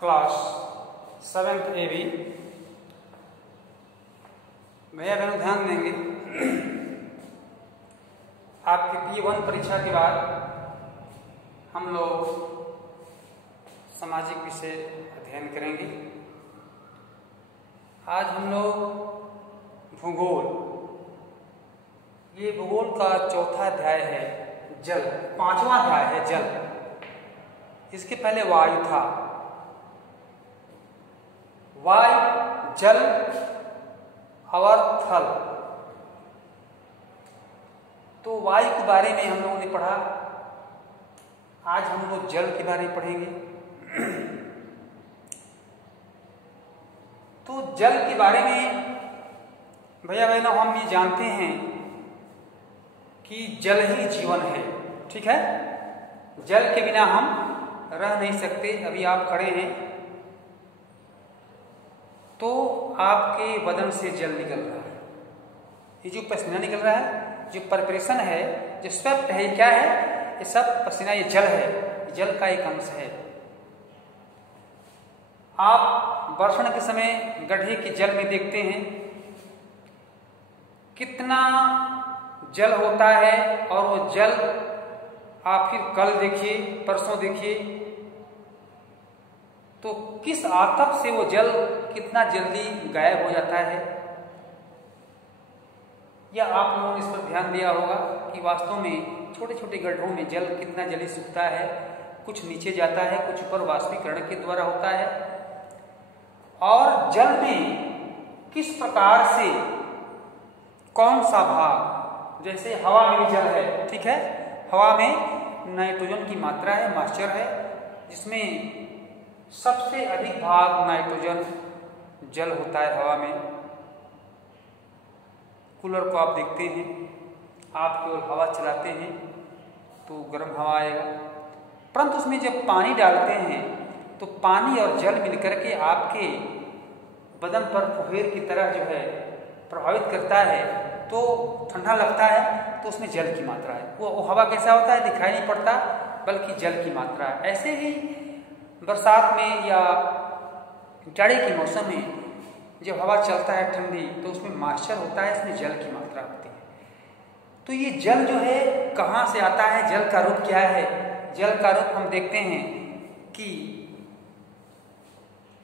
Class 7th AB। भैया बहनों ध्यान देंगे, आपकी P1 परीक्षा के बाद हम लोग सामाजिक विषय अध्ययन करेंगे। आज हम लोग भूगोल, ये भूगोल का चौथा अध्याय है जल, पांचवा अध्याय है जल। इसके पहले वायु था, वायु जल और थल। तो वायु के बारे में हम लोगों ने पढ़ा, आज हम लोग जल के बारे में पढ़ेंगे। तो जल के बारे में भैया बहनों हम ये जानते हैं कि जल ही जीवन है, ठीक है। जल के बिना हम रह नहीं सकते। अभी आप खड़े हैं तो आपके बदन से जल निकल रहा है, ये जो पसीना निकल रहा है, जो परस्पिरेशन है, जो स्वेट है, ये क्या है? ये सब पसीना, ये जल है, जल का एक अंश है। आप बर्षण के समय गड्ढे के जल में देखते हैं कितना जल होता है, और वो जल आप फिर कल देखिए, परसों देखिए, तो किस आतप से वो जल कितना जल्दी गायब हो जाता है। या आप लोगों ने इस पर ध्यान दिया होगा कि वास्तव में छोटे छोटे गड्ढों में जल कितना जल्दी सूखता है, कुछ नीचे जाता है, कुछ ऊपर वाष्पीकरण के द्वारा होता है। और जल में किस प्रकार से कौन सा भाग, जैसे हवा में भी जल है, ठीक है। हवा में नाइट्रोजन की मात्रा है, मॉइस्चर है, जिसमें सबसे अधिक भाग नाइट्रोजन जल होता है हवा में। कूलर को आप देखते हैं, आप केवल हवा चलाते हैं तो गर्म हवा आएगा, परंतु उसमें जब पानी डालते हैं तो पानी और जल मिलकर के आपके बदन पर फुहेर की तरह जो है प्रभावित करता है, तो ठंडा लगता है, तो उसमें जल की मात्रा है। वो हवा कैसा होता है, दिखाई नहीं पड़ता, बल्कि जल की मात्रा है। ऐसे ही बरसात में या जाड़े के मौसम में जब हवा चलता है ठंडी, तो उसमें मॉइस्चर होता है, इसमें जल की मात्रा होती है। तो ये जल जो है कहाँ से आता है, जल का रूप क्या है? जल का रूप हम देखते हैं कि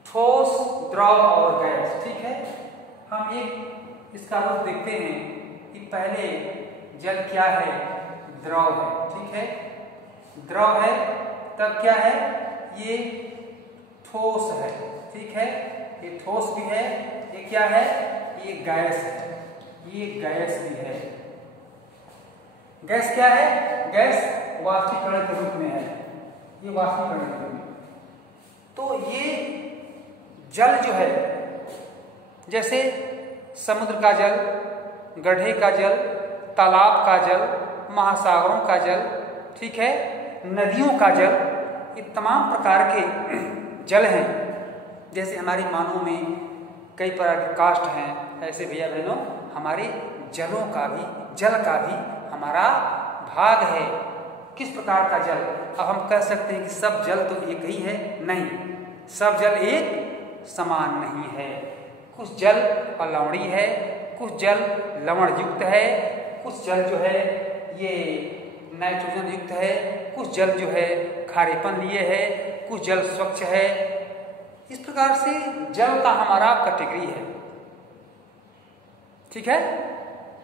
ठोस, द्रव और गैस, ठीक है। हम एक इसका रूप देखते हैं कि पहले जल क्या है, द्रव है, ठीक है। द्रव है, तब क्या है, ये ठोस है, ठीक है। ये ठोस भी है, ये क्या है, ये गैस है, ये गैस भी है। गैस क्या है? गैस वाष्पीकरण के रूप में है, ये वाष्पीकरण के रूप में। तो ये जल जो है, जैसे समुद्र का जल, गड्ढे का जल, तालाब का जल, महासागरों का जल, ठीक है, नदियों का जल, ये तमाम प्रकार के जल हैं। जैसे हमारी मानव में कई प्रकार के कास्ट हैं, ऐसे भैया बहनों हमारे जलों का भी, जल का भी हमारा भाग है। किस प्रकार का जल? अब हम कह सकते हैं कि सब जल तो एक ही है, नहीं, सब जल एक समान नहीं है। कुछ जल अलवणीय है, कुछ जल लवण युक्त है, कुछ जल जो है ये नाइट्रोजन युक्त है, कुछ जल जो है खारेपन लिए है, कुछ जल स्वच्छ है। इस प्रकार से जल का हमारा कैटेगरी है, ठीक है।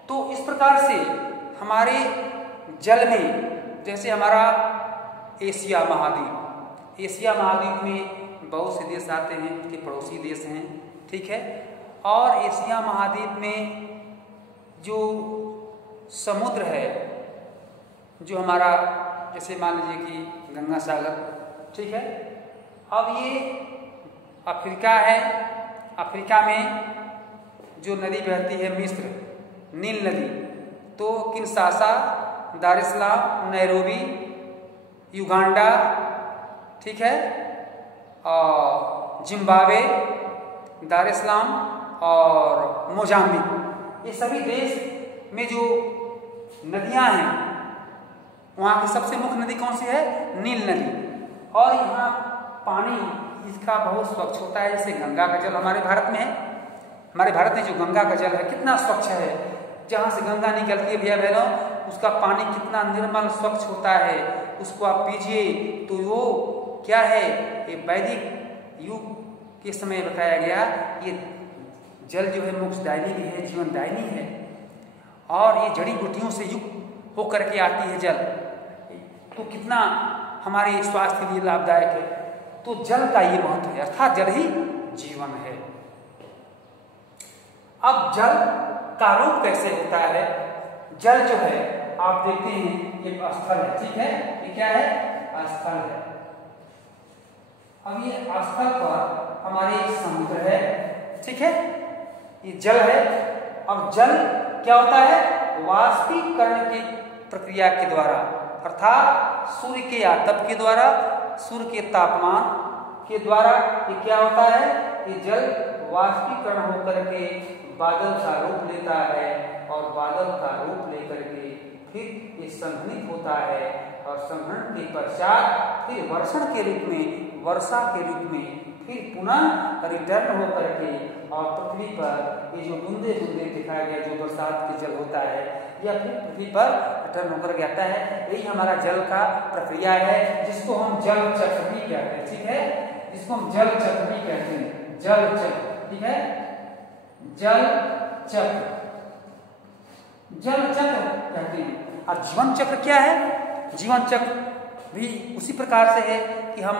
तो इस प्रकार से हमारे जल में, जैसे हमारा एशिया महाद्वीप, एशिया महाद्वीप में बहुत से देश आते हैं, कि पड़ोसी देश हैं, ठीक है। और एशिया महाद्वीप में जो समुद्र है, जो हमारा, जैसे मान लीजिए कि गंगा सागर, ठीक है। अब ये अफ्रीका है, अफ्रीका में जो नदी बहती है मिस्र, नील नदी, तो किंशासा, दारेसलाम, नैरोबी, युगांडा, ठीक है, और जिम्बाब्वे, दारेसलाम और मोजाम्बिक, ये सभी देश में जो नदियां हैं, वहाँ की सबसे मुख्य नदी कौन सी है? नील नदी। और यहाँ पानी इसका बहुत स्वच्छ होता है। जैसे गंगा का जल हमारे भारत में है, हमारे भारत में जो गंगा का जल है कितना स्वच्छ है। जहाँ से गंगा निकलती है भैया बहनों, उसका पानी कितना निर्मल स्वच्छ होता है। उसको आप पीजिए तो वो क्या है, ये वैदिक युग के समय बताया गया, ये जल जो है मोक्षदायिनी भी है, जीवनदायिनी है, और ये जड़ी बूटियों से युक्त होकर के आती है जल, तो कितना हमारे स्वास्थ्य के लिए लाभदायक है। तो जल का ये महत्व है, अर्थात जल ही जीवन है। अब जल का रूप कैसे होता है? जल जो है आप देखते हैं एक स्थल है, ठीक है, ये क्या है, स्थल है। अब ये स्थल पर हमारे समुद्र है, ठीक है, ये जल है। अब जल क्या होता है, वाष्पीकरण की प्रक्रिया के द्वारा, अर्थात सूर्य के आतप के द्वारा, सूर्य के तापमान के द्वारा ये क्या होता है, ये जल वाष्पीकरण होकर के बादल का रूप लेता है, और बादल का रूप लेकर के फिर ये संघनित होता है, और संघनन के पश्चात फिर वर्षण के रूप में, वर्षा के रूप में फिर पुनः रिटर्न होकर के और पृथ्वी पर ये जो बूंदे बूंदे दिखाया गया जो बरसात के जल होता है, या फिर पृथ्वी पर रिटर्न होकर के आता है। यही हमारा जल का प्रक्रिया है, जिसको हम जल चक्र भी कहते हैं, ठीक है, जिसको हम जल चक्र भी कहते हैं, जल चक्र, ठीक है, जल चक्र, जल चक्र कहते हैं। और जीवन चक्र क्या है? जीवन चक्र भी उसी प्रकार से है कि हम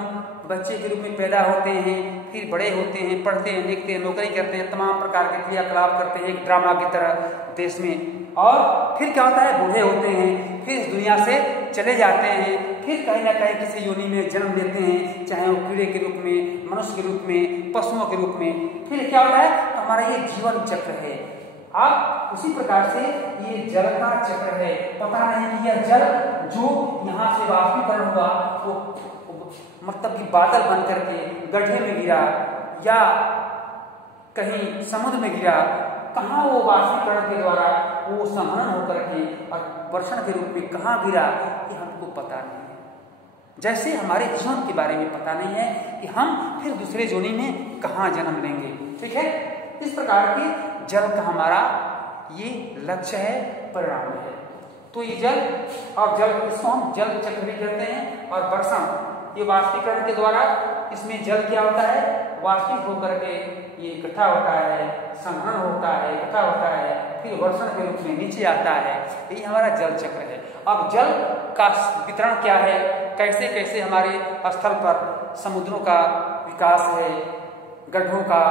बच्चे के रूप में पैदा होते हैं, फिर बड़े होते हैं, पढ़ते हैं, लिखते हैं, नौकरी करते हैं, तमाम प्रकार के क्रियाकलाप करते हैं एक ड्रामा की तरह देश में, और फिर क्या होता है, बूढ़े होते हैं, फिर इस दुनिया से चले जाते हैं, फिर कहीं ना कहीं किसी योनि में जन्म लेते हैं, चाहे वो कीड़े के रूप में, मनुष्य के रूप में, पशुओं के रूप में, फिर क्या होता है, तो हमारा ये जीवन चक्र है। अब उसी प्रकार से ये जल का चक्र है। पता नहीं कि यह जल जो यहाँ से वाष्पीकरण हुआ वो मतलब कि बादल बन करके गड्ढे में गिरा या कहीं समुद्र में गिरा, कहाँ वो वाष्पीकरण के द्वारा वो संघनन होकर के और वर्षण के रूप में कहाँ गिरा, ये हमको पता नहीं है। जैसे हमारे जीवन के बारे में पता नहीं है कि हम फिर दूसरे जोनी में कहाँ जन्म लेंगे, ठीक है। इस प्रकार के जल का हमारा ये लक्ष्य है, परिणाम है। तो ये जल और जल, इसको हम जल चक्र भी कहते हैं। और वर्षण, ये वाष्पीकरण के द्वारा इसमें जल क्या होता है, वाष्पित होकर के ये इकट्ठा होता है, संघनन होता है, इकट्ठा होता है, फिर वर्षण के रूप में नीचे आता है। यही हमारा जल चक्र है। अब जल का वितरण क्या है, कैसे कैसे हमारे स्थल पर समुद्रों का विकास है, गड्ढों का,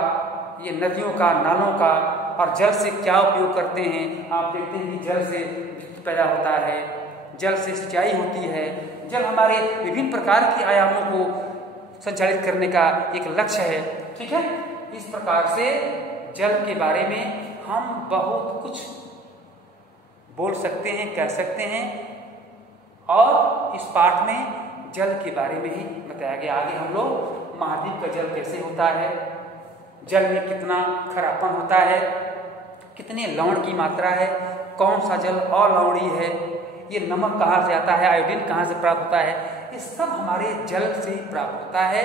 ये नदियों का, नालों का, और जल से क्या उपयोग करते हैं। आप देखते हैं कि जल से विद्युत पैदा होता है, जल से सिंचाई होती है। जल हमारे विभिन्न प्रकार के आयामों को संचालित करने का एक लक्ष्य है, ठीक है। इस प्रकार से जल के बारे में हम बहुत कुछ बोल सकते हैं, कह सकते हैं, और इस पाठ में जल के बारे में ही बताया गया। आगे हम लोग महाद्वीप का जल कैसे होता है, जल में कितना खरापन होता है, कितने लवण की मात्रा है, कौन सा जल अलवणीय है, ये नमक कहाँ से आता है, आयोडीन कहाँ से प्राप्त होता है, ये सब हमारे जल से ही प्राप्त होता है,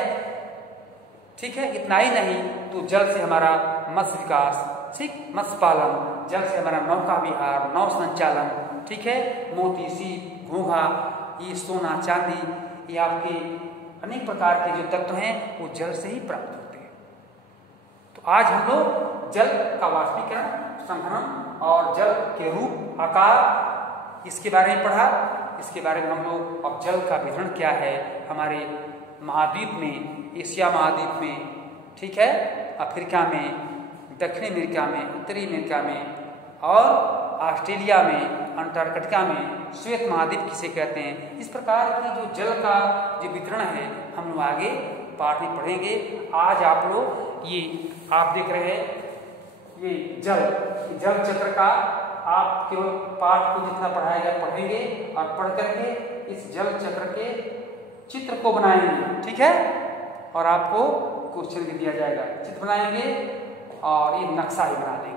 ठीक है। इतना ही नहीं तो जल से हमारा मत्स्य विकास, ठीक, मत्स्य पालन, जल से हमारा नौका विहार, नौ संचालन, ठीक है, मोती, सीप, घोंघा, ये सोना, चांदी, ये आपके अनेक प्रकार के जो तत्व हैं वो जल से ही प्राप्त होते हैं। तो आज हम लोग जल का वाष्पीकरण, संघनन और जल के रूप, आकार, इसके बारे में पढ़ा। इसके बारे में हम लोग अब जल का वितरण क्या है हमारे महाद्वीप में, एशिया महाद्वीप में, ठीक है, अफ्रीका में, दक्षिणी अमेरिका में, उत्तरी अमेरिका में और ऑस्ट्रेलिया में, अंटार्कटिका में, श्वेत महाद्वीप किसे कहते हैं, इस प्रकार की जो जल का जो वितरण है हम लोग आगे पाठ में पढ़ेंगे। आज आप लोग ये आप देख रहे हैं ये जल चक्र का आप केवल पाठ को जितना पढ़ाया गया पढ़ेंगे और पढ़ करके इस जल चक्र के चित्र को बनाएंगे, ठीक है, और आपको क्वेश्चन भी दिया जाएगा, चित्र बनाएंगे और ये नक्शा ही बना देंगे।